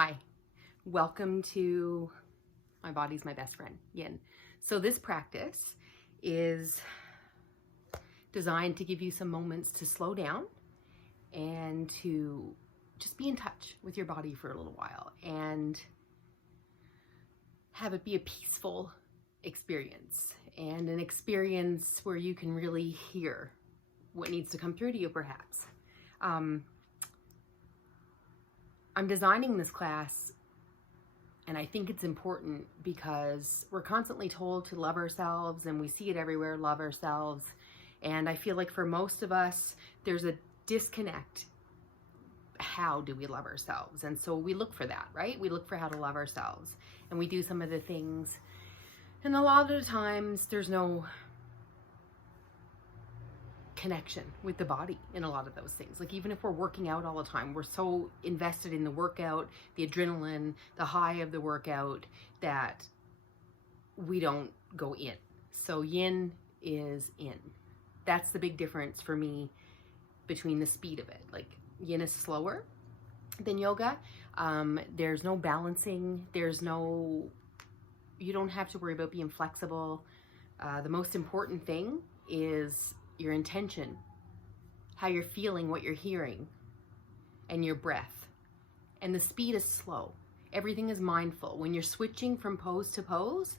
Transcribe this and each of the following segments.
Hi, welcome to My Body's My Best Friend, Yin. So this practice is designed to give you some moments to slow down and to just be in touch with your body for a little while and have it be a peaceful experience and an experience where you can really hear what needs to come through to you, perhaps. I'm designing this class, and I think it's important because we're constantly told to love ourselves, and we see it everywhere, love ourselves. And I feel like for most of us, there's a disconnect. How do we love ourselves? And so we look for that, right? We look for how to love ourselves, and we do some of the things. And a lot of the times there's no connection with the body in a lot of those things. Like even if we're working out all the time, we're so invested in the workout, the adrenaline, the high of the workout, that we don't go in. So yin is in. That's the big difference for me between the speed of it. Like yin is slower than yoga. There's no balancing. You don't have to worry about being flexible. The most important thing is your intention, how you're feeling, what you're hearing, and your breath. And the speed is slow. Everything is mindful. When you're switching from pose to pose,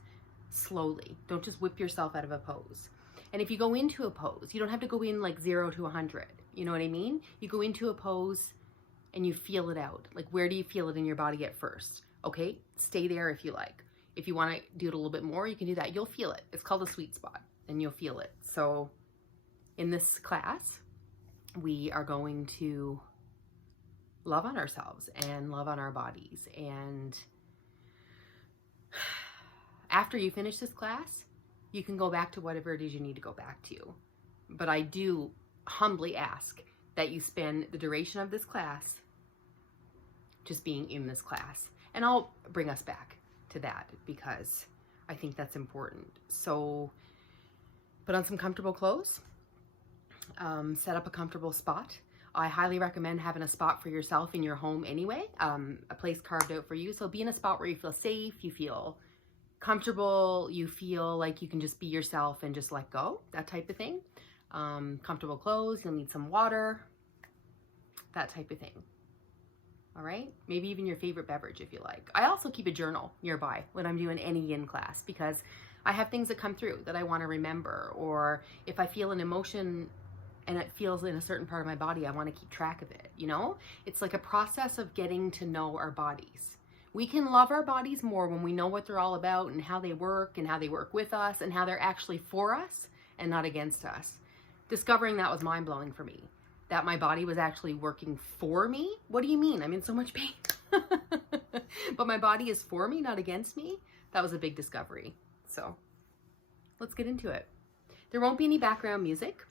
slowly. Don't just whip yourself out of a pose. And if you go into a pose, you don't have to go in like 0 to 100. You know what I mean? You go into a pose and you feel it out. Like, where do you feel it in your body at first? Okay, stay there if you like. If you want to do it a little bit more, you can do that. You'll feel it. It's called a sweet spot, and you'll feel it. So in this class, we are going to love on ourselves and love on our bodies. And after you finish this class, you can go back to whatever it is you need to go back to. But I do humbly ask that you spend the duration of this class just being in this class. And I'll bring us back to that because I think that's important. So put on some comfortable clothes. Set up a comfortable spot. I highly recommend having a spot for yourself in your home anyway, a place carved out for you. So be in a spot where you feel safe, you feel comfortable, you feel like you can just be yourself and just let go, that type of thing. Comfortable clothes, you'll need some water, that type of thing. All right, maybe even your favorite beverage if you like. I also keep a journal nearby when I'm doing any yin class because I have things that come through that I want to remember, or if I feel an emotion and it feels in a certain part of my body, I want to keep track of it, you know? It's like a process of getting to know our bodies. We can love our bodies more when we know what they're all about and how they work with us and how they're actually for us and not against us. Discovering that was mind-blowing for me, that my body was actually working for me. What do you mean? I'm in so much pain. But my body is for me, not against me. That was a big discovery. So let's get into it. There won't be any background music.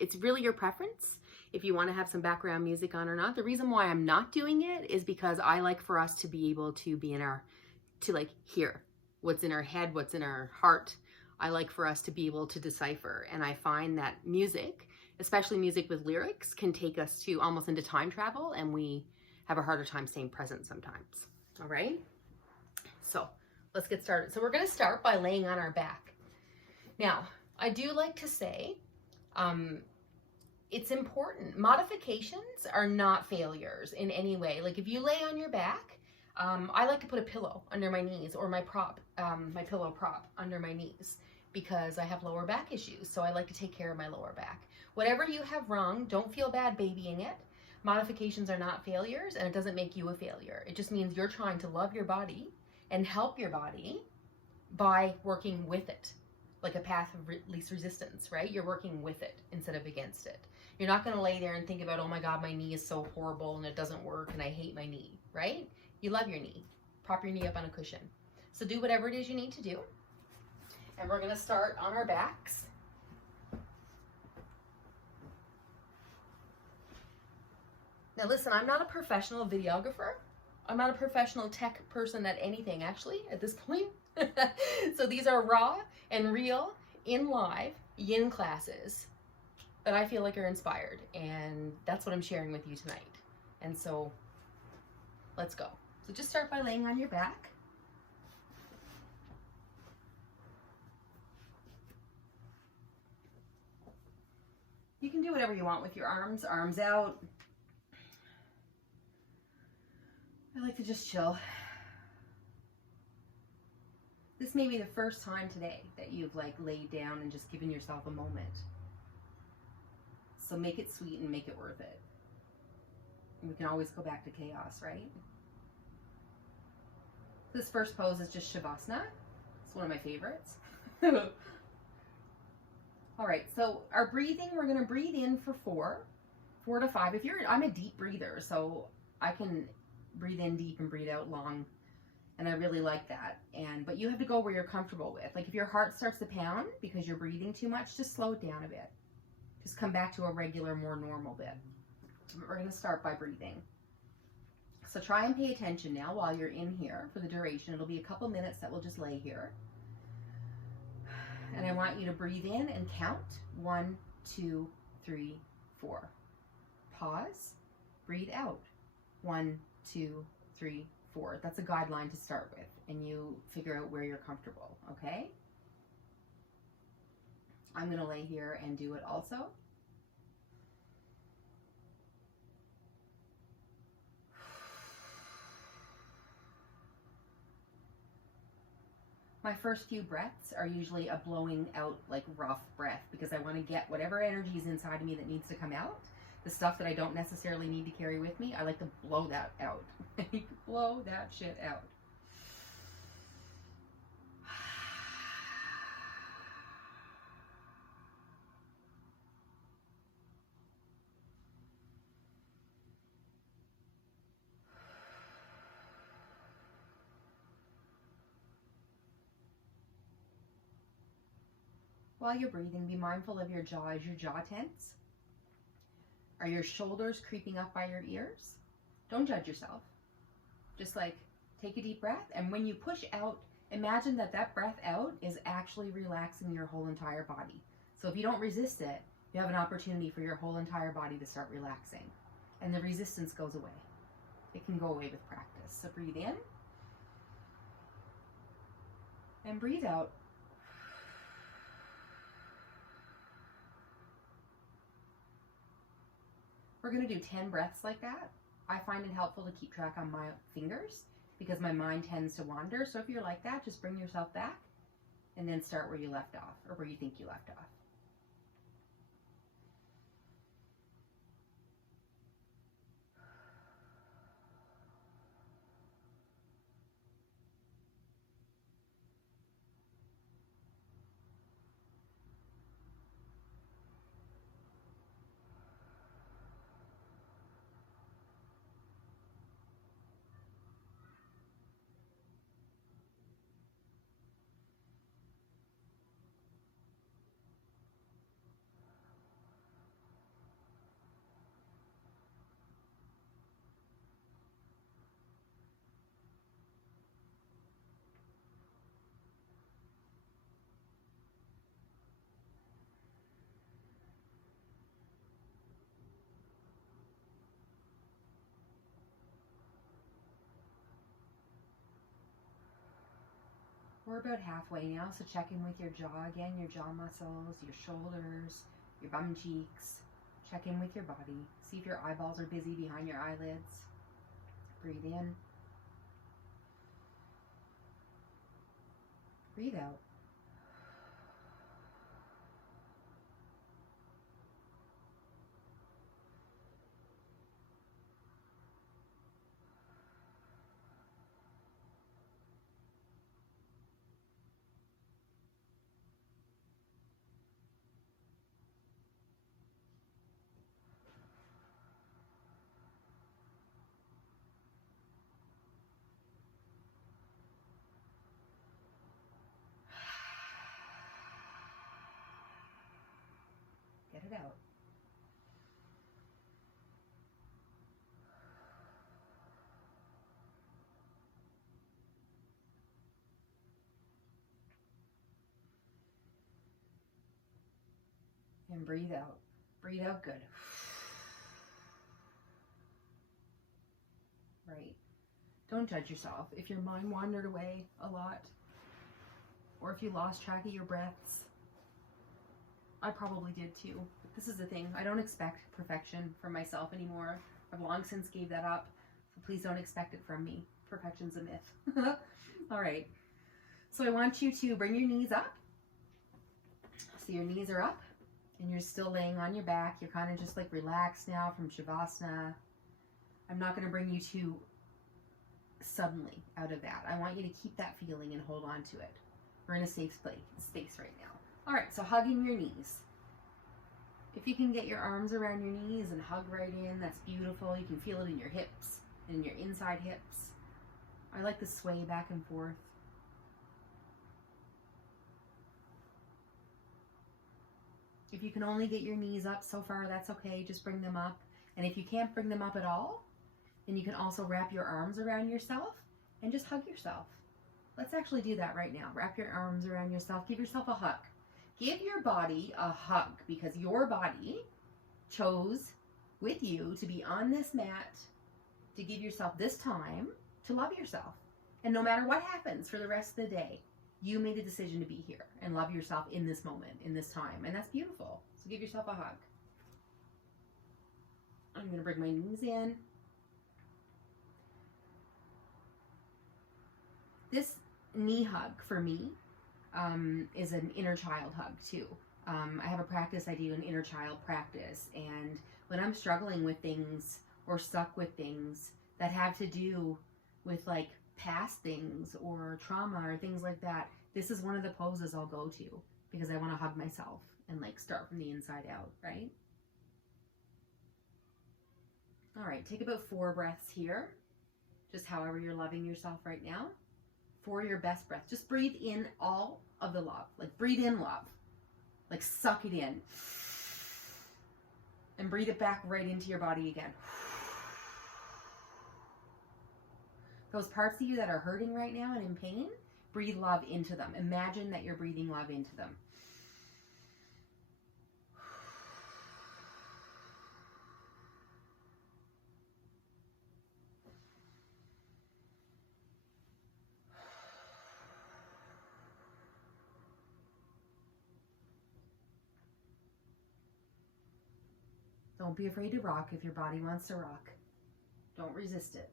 It's really your preference if you want to have some background music on or not. The reason why I'm not doing it is because I like for us to be able to be to like hear what's in our head, what's in our heart. I like for us to be able to decipher. And I find that music, especially music with lyrics, can take us to almost into time travel, and we have a harder time staying present sometimes. All right. So let's get started. So we're going to start by laying on our back. Now, I do like to say, it's important. Modifications are not failures in any way. Like if you lay on your back, I like to put a pillow under my knees, or my pillow prop under my knees, because I have lower back issues. So I like to take care of my lower back. Whatever you have wrong, don't feel bad babying it. Modifications are not failures, and it doesn't make you a failure. It just means you're trying to love your body and help your body by working with it. Like a path of least resistance, right? You're working with it instead of against it. You're not going to lay there and think about, oh my God, my knee is so horrible and it doesn't work and I hate my knee, right? You love your knee. Prop your knee up on a cushion. So do whatever it is you need to do. And we're going to start on our backs. Now listen, I'm not a professional videographer. I'm not a professional tech person at anything, actually, at this point. So these are raw and real, in live yin classes that I feel like are inspired, and that's what I'm sharing with you tonight. And so Let's go. So just start by laying on your back. You can do whatever you want with your arms out. I like to just chill. This may be the first time today that you've like laid down and just given yourself a moment. So make it sweet and make it worth it. And we can always go back to chaos, right? This first pose is just Shavasana. It's one of my favorites. All right, so our breathing, we're gonna breathe in for 4 to 5. I'm a deep breather, so I can breathe in deep and breathe out long, and I really like that. But you have to go where you're comfortable with. Like if your heart starts to pound because you're breathing too much, just slow it down a bit. Just come back to a regular, more normal bit. We're gonna start by breathing. So try and pay attention now while you're in here for the duration. It'll be a couple minutes that we'll just lay here. And I want you to breathe in and count 1, 2, 3, 4. Pause, breathe out 1, 2, 3, 4. That's a guideline to start with, and you figure out where you're comfortable, okay? I'm gonna lay here and do it also. My first few breaths are usually a blowing out, like rough breath, because I want to get whatever energy is inside of me that needs to come out. The stuff that I don't necessarily need to carry with me, I like to blow that out. Blow that shit out. While you're breathing, be mindful of your jaw. Is your jaw tense? Are your shoulders creeping up by your ears? Don't judge yourself. Just like take a deep breath, and when you push out, imagine that that breath out is actually relaxing your whole entire body. So if you don't resist it, you have an opportunity for your whole entire body to start relaxing, and the resistance goes away. It can go away with practice. So breathe in and breathe out. We're going to do 10 breaths like that. I find it helpful to keep track on my fingers because my mind tends to wander. So if you're like that, just bring yourself back and then start where you left off, or where you think you left off. We're about halfway now, so check in with your jaw again, your jaw muscles, your shoulders, your bum cheeks. Check in with your body. See if your eyeballs are busy behind your eyelids. Breathe in. Breathe out. Get it out. And breathe out. Breathe out good. Right. Don't judge yourself. If your mind wandered away a lot, or if you lost track of your breaths, I probably did too. But this is the thing. I don't expect perfection from myself anymore. I've long since gave that up. So please don't expect it from me. Perfection's a myth. All right. So I want you to bring your knees up. So your knees are up and you're still laying on your back. You're kind of just like relaxed now from Shavasana. I'm not going to bring you to suddenly out of that. I want you to keep that feeling and hold on to it. We're in a safe space right now. All right, so hugging your knees. If you can get your arms around your knees and hug right in, that's beautiful. You can feel it in your hips and in your inside hips. I like to sway back and forth. If you can only get your knees up so far, that's okay. Just bring them up. And if you can't bring them up at all, then you can also wrap your arms around yourself and just hug yourself. Let's actually do that right now. Wrap your arms around yourself. Give yourself a hug. Give your body a hug because your body chose with you to be on this mat, to give yourself this time to love yourself. And no matter what happens for the rest of the day, you made a decision to be here and love yourself in this moment, in this time. And that's beautiful. So give yourself a hug. I'm going to bring my knees in. This knee hug for me is an inner child hug too. I have a practice, I do an inner child practice. And when I'm struggling with things or stuck with things that have to do with like past things or trauma or things like that, this is one of the poses I'll go to because I want to hug myself and like start from the inside out, right? All right, take about 4 breaths here, just however you're loving yourself right now. For your best breath, just breathe in all of the love, like breathe in love, like suck it in and breathe it back right into your body again. Those parts of you that are hurting right now and in pain, breathe love into them. Imagine that you're breathing love into them. Don't be afraid to rock if your body wants to rock. Don't resist it.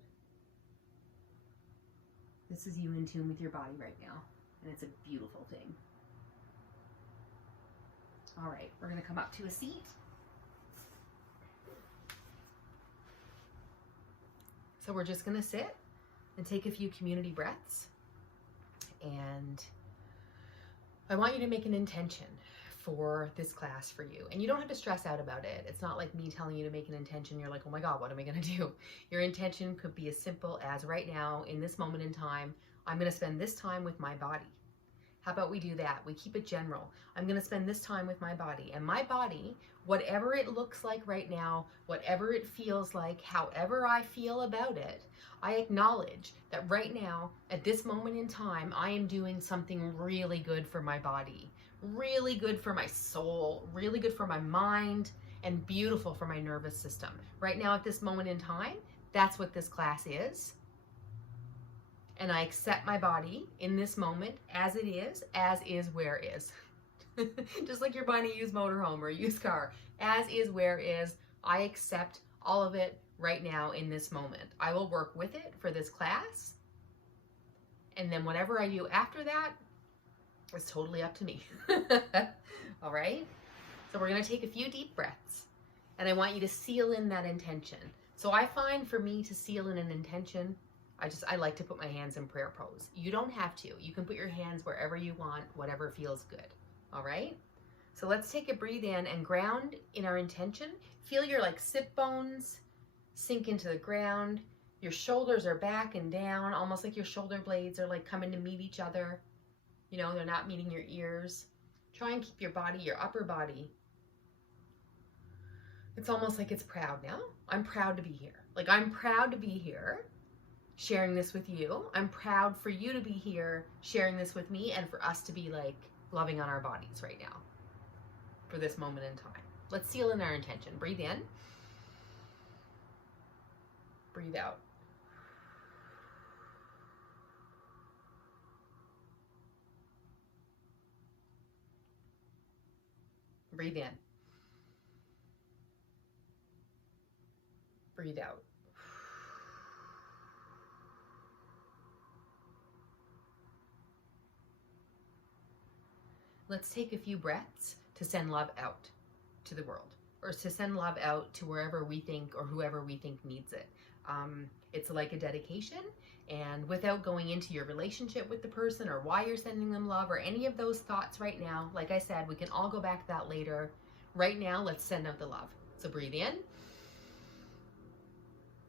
This is you in tune with your body right now, and it's a beautiful thing. All right, we're going to come up to a seat. So we're just going to sit and take a few community breaths. And I want you to make an intention for this class for you. And you don't have to stress out about it. It's not like me telling you to make an intention. You're like, oh my God, what am I going to do? Your intention could be as simple as right now, in this moment in time, I'm going to spend this time with my body. How about we do that? We keep it general. I'm going to spend this time with my body. And my body, whatever it looks like right now, whatever it feels like, however I feel about it, I acknowledge that right now, at this moment in time, I am doing something really good for my body, really good for my soul, really good for my mind, and beautiful for my nervous system. Right now, at this moment in time, that's what this class is. And I accept my body in this moment as it is, where is. Just like you're buying a used motorhome or a used car. As is, where is. I accept all of it right now in this moment. I will work with it for this class. And then whatever I do after that is totally up to me. All right? So we're going to take a few deep breaths. And I want you to seal in that intention. So I find for me to seal in an intention, I like to put my hands in prayer pose. You don't have to. You can put your hands wherever you want, whatever feels good. All right? So let's take a breathe in and ground in our intention. Feel your like sit bones sink into the ground. Your shoulders are back and down, almost like your shoulder blades are like coming to meet each other. You know, they're not meeting your ears. Try and keep your body, your upper body. It's almost like it's proud now. I'm proud to be here. Like I'm proud to be here sharing this with you. I'm proud for you to be here sharing this with me and for us to be like loving on our bodies right now for this moment in time. Let's seal in our intention. Breathe in. Breathe out. Breathe in. Breathe out. Let's take a few breaths to send love out to the world, or to send love out to wherever we think or whoever we think needs it. It's like a dedication, and without going into your relationship with the person or why you're sending them love or any of those thoughts right now, like I said, we can all go back to that later. Right now, let's send out the love. So breathe in,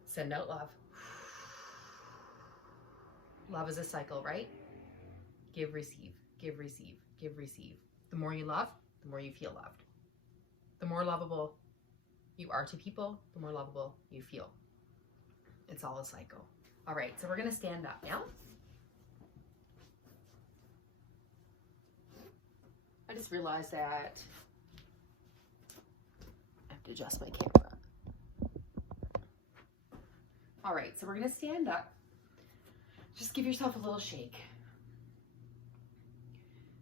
send out love. Love is a cycle, right? Give, receive, give, receive, give, receive. The more you love, the more you feel loved. The more lovable you are to people, the more lovable you feel. It's all a cycle. All right, so we're gonna stand up now. I just realized that I have to adjust my camera. All right, so we're gonna stand up. Just give yourself a little shake.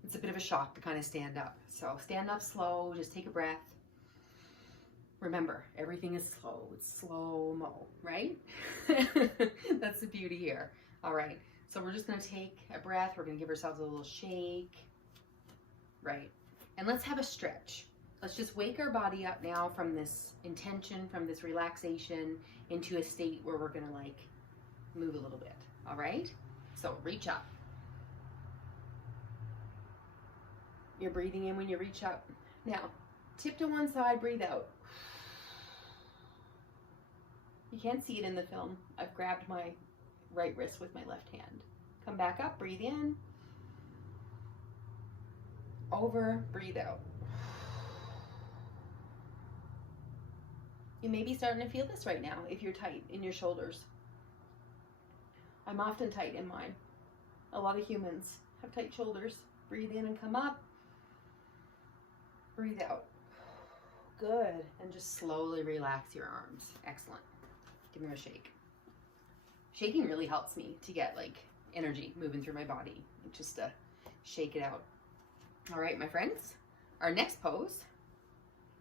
It's a bit of a shock to kind of stand up. So stand up slow, just take a breath. Remember, everything is slow. It's slow-mo, right? That's the beauty here. All right, so we're just gonna take a breath. We're gonna give ourselves a little shake. Right, and let's have a stretch. Let's just wake our body up now from this intention, from this relaxation, into a state where we're gonna like move a little bit, all right? So reach up. You're breathing in when you reach up. Now, tip to one side, breathe out. You can't see it in the film. I've grabbed my right wrist with my left hand. Come back up, breathe in. Over, breathe out. You may be starting to feel this right now if you're tight in your shoulders. I'm often tight in mine. A lot of humans have tight shoulders. Breathe in and come up. Breathe out. Good. And just slowly relax your arms. Excellent. Give them a shake. Shaking really helps me to get like energy moving through my body, just to shake it out. All right, my friends, our next pose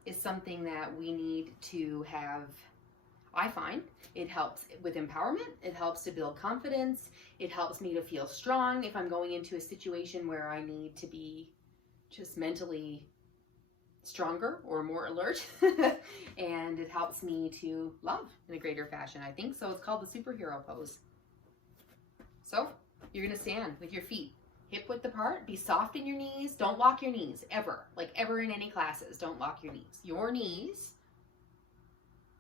is something that we need to have. I find it helps with empowerment. It helps to build confidence. It helps me to feel strong if I'm going into a situation where I need to be just mentally stronger or more alert. And it helps me to love in a greater fashion, I think. So it's called the superhero pose. So you're gonna stand with your feet hip width apart. Be soft in your knees. Don't lock your knees ever, like ever in any classes. Don't lock your knees. Your knees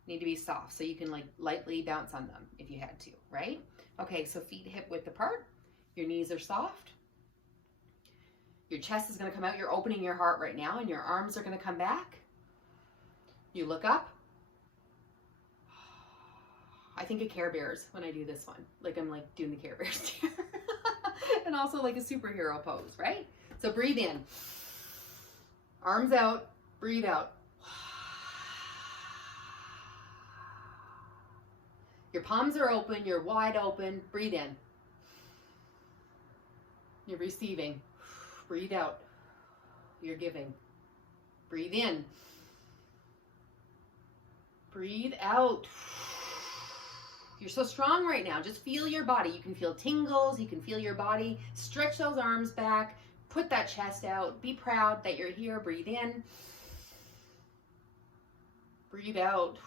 need to be soft so you can like lightly bounce on them if you had to, right? Okay, so feet hip width apart. Your knees are soft. Your chest is going to come out. You're opening your heart right now, and your arms are going to come back. You look up. I think of Care Bears when I do this one. Like I'm like doing the Care Bears here. And also like a superhero pose, right? So breathe in. Arms out. Breathe out. Your palms are open. You're wide open. Breathe in. You're receiving. Breathe out. You're giving. Breathe in. Breathe out. You're so strong right now. Just feel your body. You can feel tingles. You can feel your body. Stretch those arms back. Put that chest out. Be proud that you're here. Breathe in. Breathe out.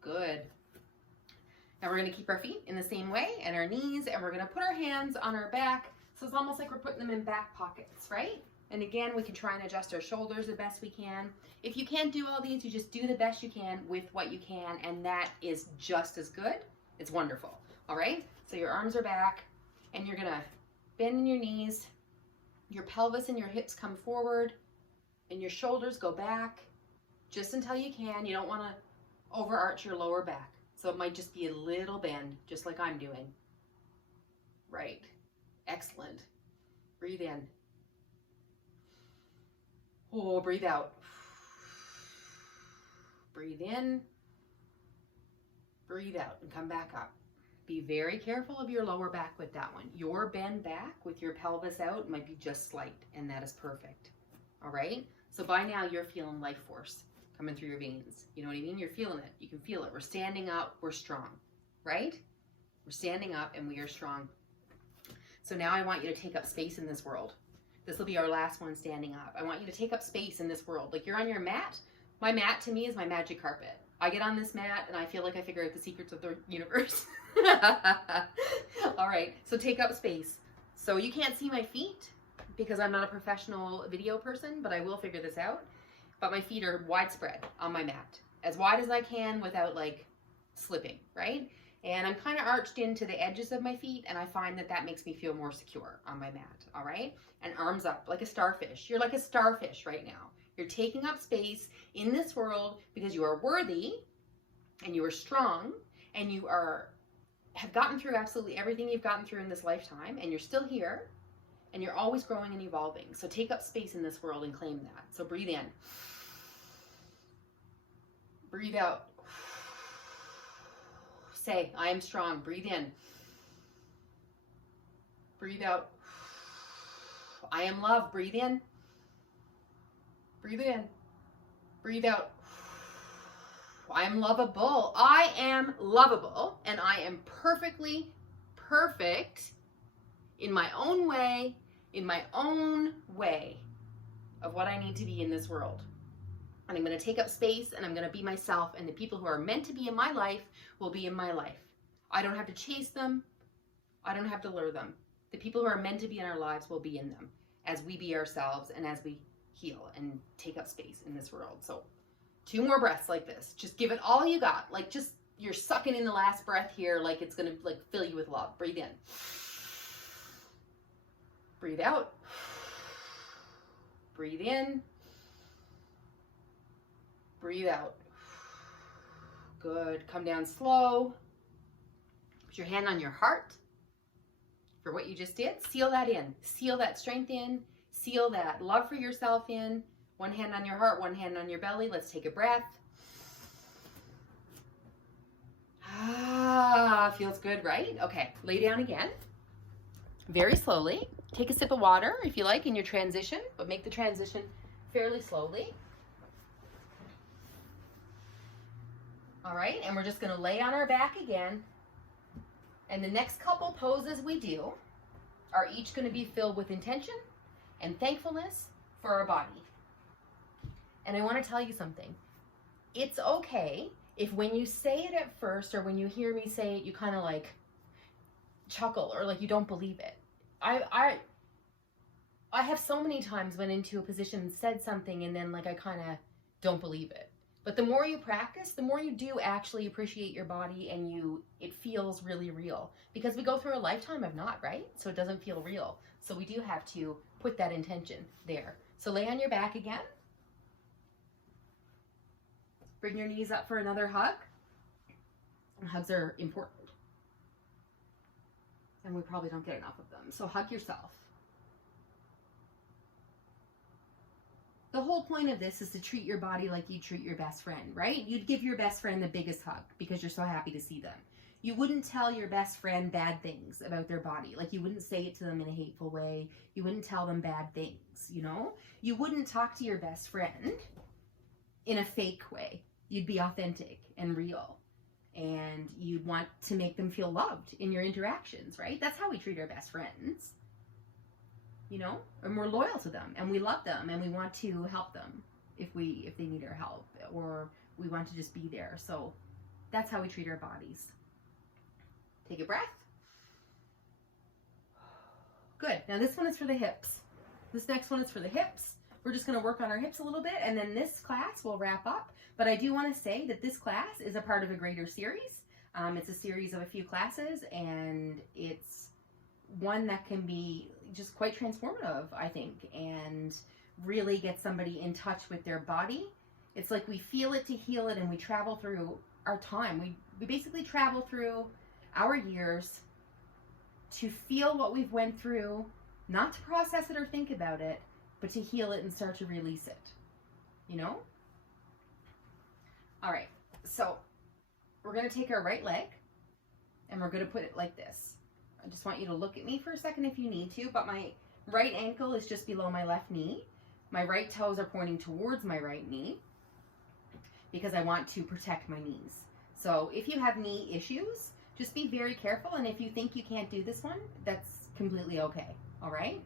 Good. Now we're going to keep our feet in the same way and our knees, and we're going to put our hands on our back. So it's almost like we're putting them in back pockets, right? And again, we can try and adjust our shoulders the best we can. If you can't do all these, you just do the best you can with what you can, and that is just as good. It's wonderful. All right? So your arms are back, and you're going to bend in your knees. Your pelvis and your hips come forward, and your shoulders go back just until you can. You don't want to overarch your lower back. So it might just be a little bend, just like I'm doing. Right. Excellent. Breathe in. Oh, breathe out. Breathe in. Breathe out and come back up. Be very careful of your lower back with that one. Your bend back with your pelvis out might be just slight, and that is perfect. all right? So by now you're feeling life force coming through your veins. You know what I mean? You're feeling it. You can feel it. We're standing up. We're strong, right? We're standing up and we are strong. So now I want you to take up space in this world. This will be our last one standing up. I want you to take up space in this world. Like you're on your mat. My mat to me is my magic carpet. I get on this mat and I feel like I figure out the secrets of the universe. All right, so take up space. So you can't see my feet because I'm not a professional video person, but I will figure this out. But my feet are widespread on my mat, as wide as I can without like slipping, right? And I'm kind of arched into the edges of my feet, and I find that that makes me feel more secure on my mat, all right? And arms up like a starfish. You're like a starfish right now. You're taking up space in this world because you are worthy and you are strong and you have gotten through absolutely everything you've gotten through in this lifetime, and you're still here and you're always growing and evolving. So take up space in this world and claim that. So breathe in. Breathe out. Say, I am strong. Breathe in. Breathe out. I am love. Breathe in. Breathe in. Breathe out. I am lovable. I am lovable, and I am perfectly perfect in my own way of what I need to be in this world. And I'm going to take up space, and I'm going to be myself, and the people who are meant to be in my life will be in my life. I don't have to chase them. I don't have to lure them. The people who are meant to be in our lives will be in them as we be ourselves and as we heal and take up space in this world. So 2 more breaths like this. Just give it all you got. Like just you're sucking in the last breath here like it's going to like fill you with love. Breathe in. Breathe out. Breathe in. Breathe out. Good. Come down slow. Put your hand on your heart for what you just did. Seal that in. Seal that strength in. Seal that love for yourself in. One hand on your heart, one hand on your belly. Let's take a breath. Ah, feels good, right? Okay, lay down again. Very slowly. Take a sip of water if you like in your transition, but make the transition fairly slowly. All right, and we're just going to lay on our back again. And the next couple poses we do are each going to be filled with intention and thankfulness for our body. And I want to tell you something. It's okay if when you say it at first or when you hear me say it, you kind of like chuckle or like you don't believe it. I have so many times went into a position and said something and then like I kind of don't believe it. But the more you practice, the more you do actually appreciate your body and it feels really real. Because we go through a lifetime of not, right? So it doesn't feel real. So we do have to put that intention there. So lay on your back again. Bring your knees up for another hug. Hugs are important. And we probably don't get enough of them. So hug yourself. The whole point of this is to treat your body like you treat your best friend, right? You'd give your best friend the biggest hug because you're so happy to see them. You wouldn't tell your best friend bad things about their body. Like you wouldn't say it to them in a hateful way. You wouldn't tell them bad things, you know? You wouldn't talk to your best friend in a fake way. You'd be authentic and real. And you'd want to make them feel loved in your interactions, right? That's how we treat our best friends. You know, and we're loyal to them and we love them and we want to help them if they need our help, or we want to just be there. So that's how we treat our bodies. Take a breath. Good. Now this one is for the hips. This next one is for the hips. We're just going to work on our hips a little bit and then this class will wrap up. But I do want to say that this class is a part of a greater series. It's a series of a few classes and it's one that can be just quite transformative, I think, and really get somebody in touch with their body. It's like we feel it to heal it and we travel through our time. We basically travel through our years to feel what we've went through, not to process it or think about it, but to heal it and start to release it, you know? All right, so we're going to take our right leg and we're going to put it like this. I just want you to look at me for a second if you need to, but my right ankle is just below my left knee. My right toes are pointing towards my right knee because I want to protect my knees. So if you have knee issues, just be very careful. And if you think you can't do this one, that's completely okay. All right?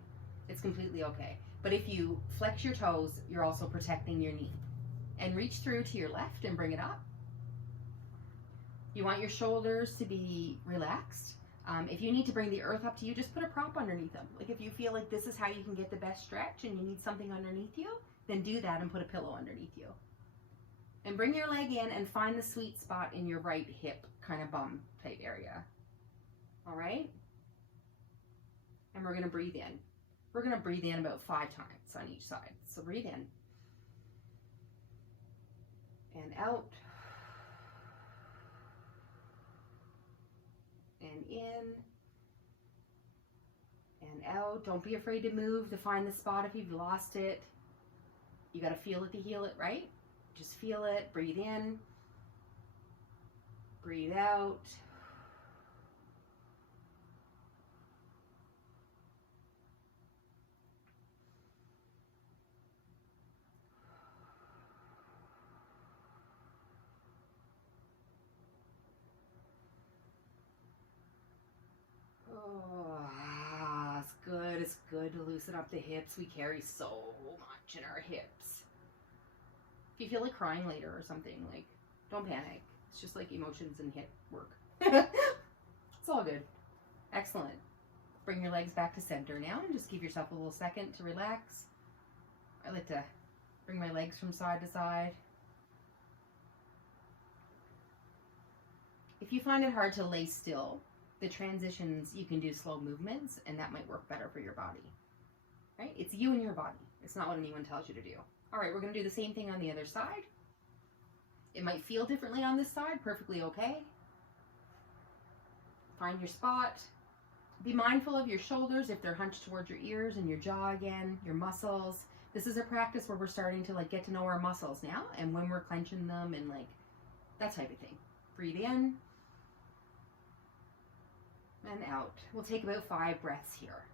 It's completely okay. But if you flex your toes, you're also protecting your knee. And reach through to your left and bring it up. You want your shoulders to be relaxed. If you need to bring the earth up to you, just put a prop underneath them. Like if you feel like this is how you can get the best stretch and you need something underneath you, then do that and put a pillow underneath you. And bring your leg in and find the sweet spot in your right hip, kind of bum type area. All right? And we're going to breathe in. We're going to breathe in about 5 times on each side. So breathe in. And out. And in. And out. Don't be afraid to move to find the spot if you've lost it. You got to feel it to heal it, right? Just feel it. Breathe in. Breathe out. Oh, it's good. It's good to loosen up the hips. We carry so much in our hips. If you feel like crying later or something, like, don't panic. It's just like emotions and hip work. It's all good. Excellent. Bring your legs back to center now and just give yourself a little second to relax. I like to bring my legs from side to side. If you find it hard to lay still, the transitions, you can do slow movements, and that might work better for your body. Right? It's you and your body. It's not what anyone tells you to do. All right, we're going to do the same thing on the other side. It might feel differently on this side. Perfectly okay. Find your spot. Be mindful of your shoulders if they're hunched towards your ears, and your jaw again, your muscles. This is a practice where we're starting to like get to know our muscles now, and when we're clenching them and like that type of thing. Breathe in. And out. We'll take about 5 breaths here.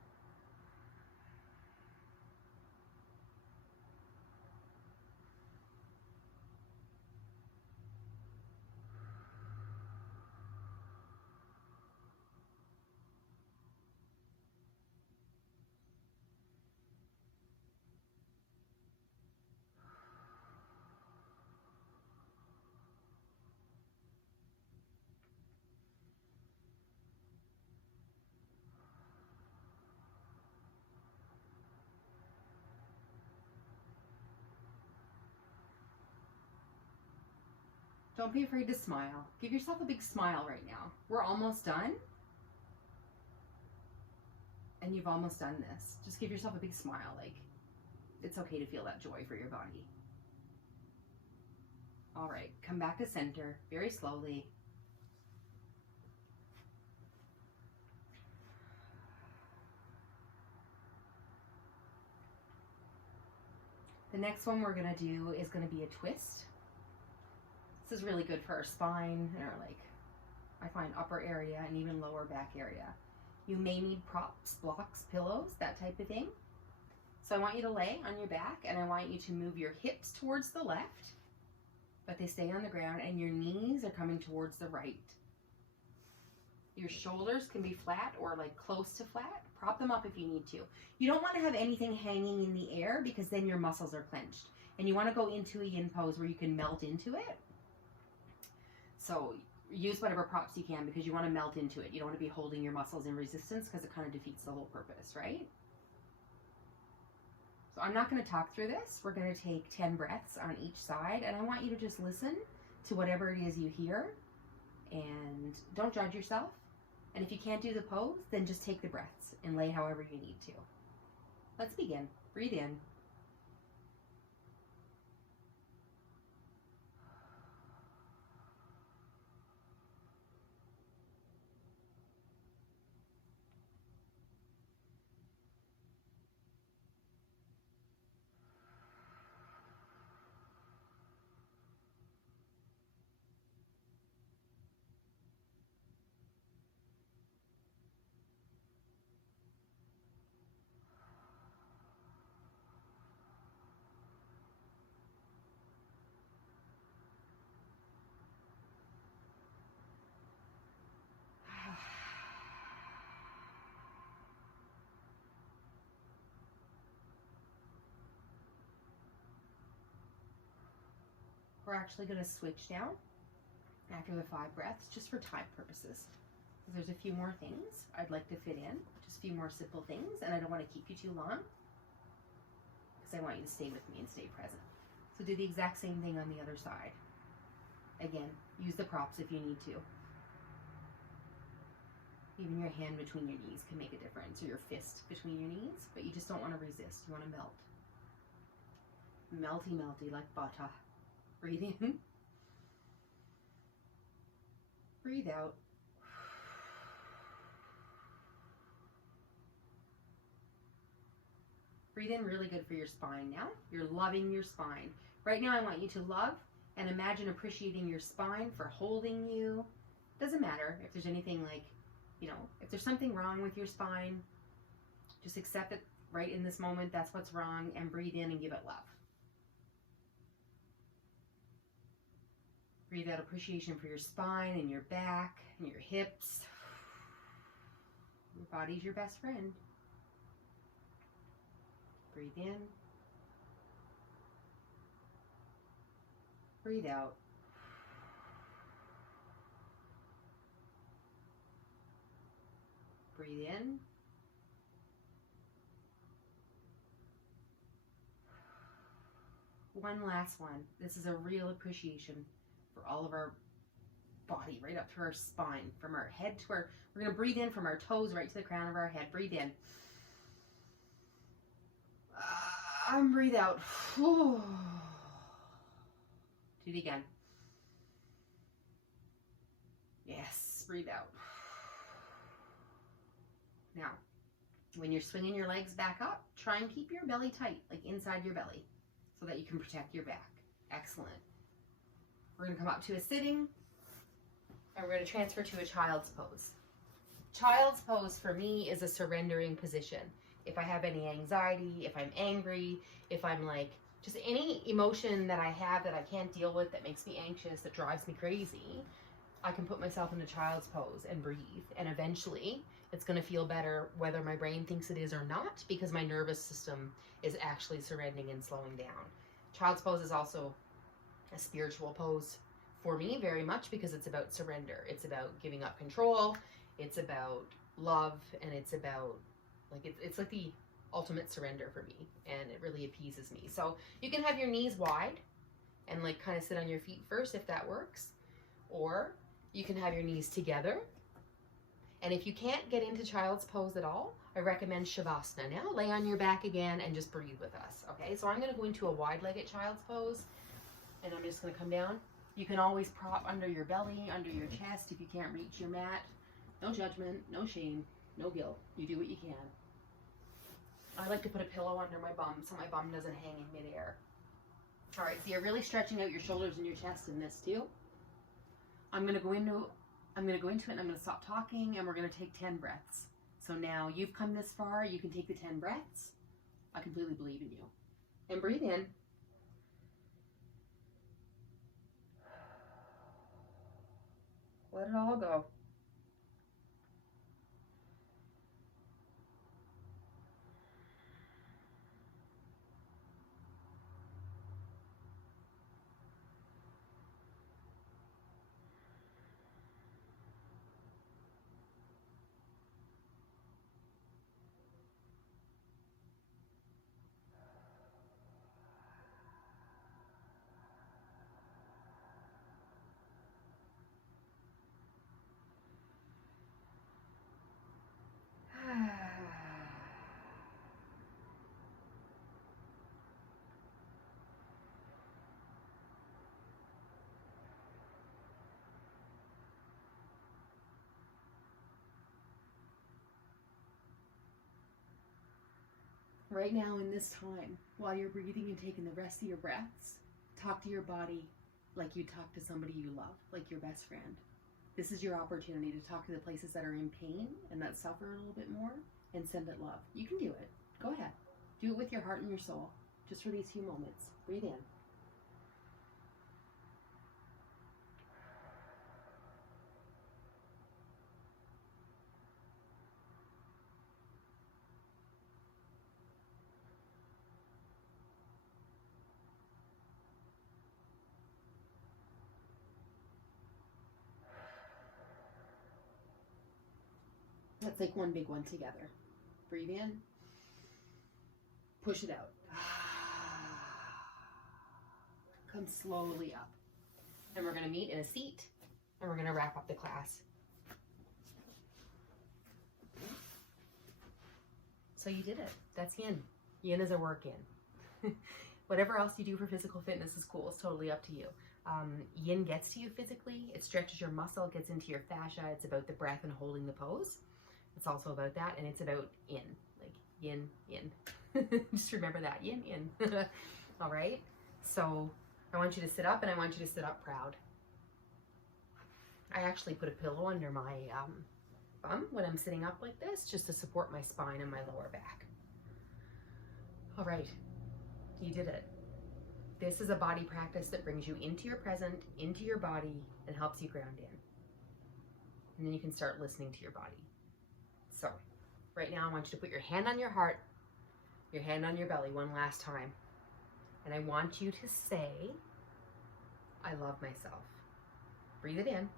Don't be afraid to smile. Give yourself a big smile right now. We're almost done. And you've almost done this. Just give yourself a big smile. Like, it's okay to feel that joy for your body. All right, come back to center very slowly. The next one we're gonna do is gonna be a twist. This is really good for our spine and our, like, I find upper area and even lower back area. You may need props, blocks, pillows, that type of thing. So I want you to lay on your back, and I want you to move your hips towards the left, but they stay on the ground, and your knees are coming towards the right. Your shoulders can be flat or like close to flat. Prop them up if you need to. You don't want to have anything hanging in the air because then your muscles are clenched. And you want to go into a yin pose where you can melt into it. So use whatever props you can because you want to melt into it. You don't want to be holding your muscles in resistance because it kind of defeats the whole purpose, right? So I'm not going to talk through this. We're going to take 10 breaths on each side, and I want you to just listen to whatever it is you hear, and don't judge yourself. And if you can't do the pose, then just take the breaths and lay however you need to. Let's begin. Breathe in. We're actually going to switch now after the 5 breaths, just for time purposes. There's a few more things I'd like to fit in, just a few more simple things, and I don't want to keep you too long because I want you to stay with me and stay present. So do the exact same thing on the other side. Again, use the props if you need to. Even your hand between your knees can make a difference, or your fist between your knees, but you just don't want to resist. You want to melt. Melty, melty like butter. Breathe in. Breathe out. Breathe in really good for your spine now. You're loving your spine. Right now I want you to love and imagine appreciating your spine for holding you. Doesn't matter if there's anything like, if there's something wrong with your spine, just accept it right in this moment. That's what's wrong, and breathe in and give it love. Breathe out appreciation for your spine and your back and your hips. Your body's your best friend. Breathe in. Breathe out. Breathe in. One last one. This is a real appreciation for all of our body, right up to our spine, from our head to our, we're going to breathe in from our toes right to the crown of our head. Breathe in. Breathe out. Do it again. Yes, breathe out. Now, when you're swinging your legs back up, try and keep your belly tight, like inside your belly, so that you can protect your back. Excellent. We're going to come up to a sitting, and we're going to transfer to a child's pose. Child's pose for me is a surrendering position. If I have any anxiety, if I'm angry, if I'm like, just any emotion that I have that I can't deal with, that makes me anxious, that drives me crazy, I can put myself in a child's pose and breathe. And eventually it's going to feel better whether my brain thinks it is or not, because my nervous system is actually surrendering and slowing down. Child's pose is also a spiritual pose for me very much, because it's about surrender. It's about giving up control. It's about love, and it's about it's like the ultimate surrender for me, and it really appeases me. So you can have your knees wide and like kind of sit on your feet first if that works, or you can have your knees together. And if you can't get into child's pose at all, I recommend Shavasana. Now lay on your back again and just breathe with us. Okay, so I'm going to go into a wide-legged child's pose, and I'm just going to come down. You can always prop under your belly, under your chest if you can't reach your mat. No judgment, no shame, no guilt. You do what you can. I like to put a pillow under my bum so my bum doesn't hang in midair. All right, so you're really stretching out your shoulders and your chest in this too. I'm going to go into it, and I'm going to stop talking, and we're going to take 10 breaths. So now you've come this far, you can take the 10 breaths. I completely believe in you. And breathe in. Let it all go. Right now in this time, while you're breathing and taking the rest of your breaths, talk to your body like you talk to somebody you love, like your best friend. This is your opportunity to talk to the places that are in pain and that suffer a little bit more, and send it love. You can do it. Go ahead. Do it with your heart and your soul, just for these few moments. Breathe in. That's like one big one together. Breathe in. Push it out. Come slowly up. And we're going to meet in a seat, and we're going to wrap up the class. So you did it. That's yin. Yin is a work in. Whatever else you do for physical fitness is cool. It's totally up to you. Yin gets to you physically. It stretches your muscle, gets into your fascia. It's about the breath and holding the pose. It's also about that, and it's about yin, like yin, yin. Just remember that, yin, yin. All right? So I want you to sit up, and I want you to sit up proud. I actually put a pillow under my bum when I'm sitting up like this, just to support my spine and my lower back. All right, you did it. This is a body practice that brings you into your present, into your body, and helps you ground in. And then you can start listening to your body. So right now I want you to put your hand on your heart, your hand on your belly one last time. And I want you to say, I love myself. Breathe it in.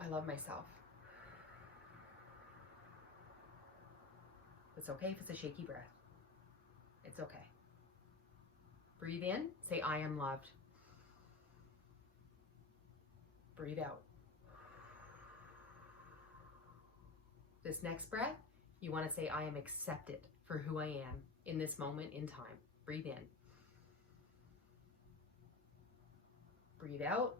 I love myself. It's okay if it's a shaky breath. It's okay. Breathe in, say, I am loved. Breathe out. This next breath, you want to say, I am accepted for who I am in this moment in time. Breathe in. Breathe out.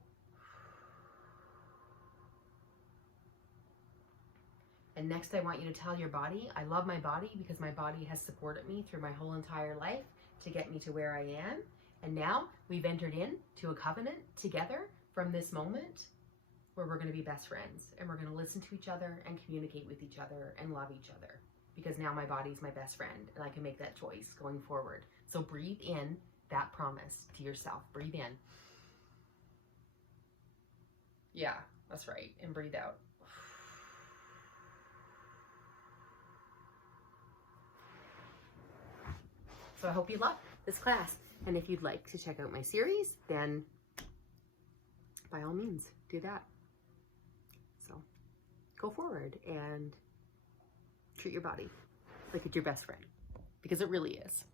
And next I want you to tell your body, I love my body because my body has supported me through my whole entire life to get me to where I am. And now we've entered into a covenant together from this moment where we're going to be best friends, and we're going to listen to each other and communicate with each other and love each other, because now my body's my best friend and I can make that choice going forward. So breathe in that promise to yourself. Breathe in. Yeah, that's right. And breathe out. So I hope you love this class. And if you'd like to check out my series, then by all means, do that. So go forward and treat your body like it's your best friend, because it really is.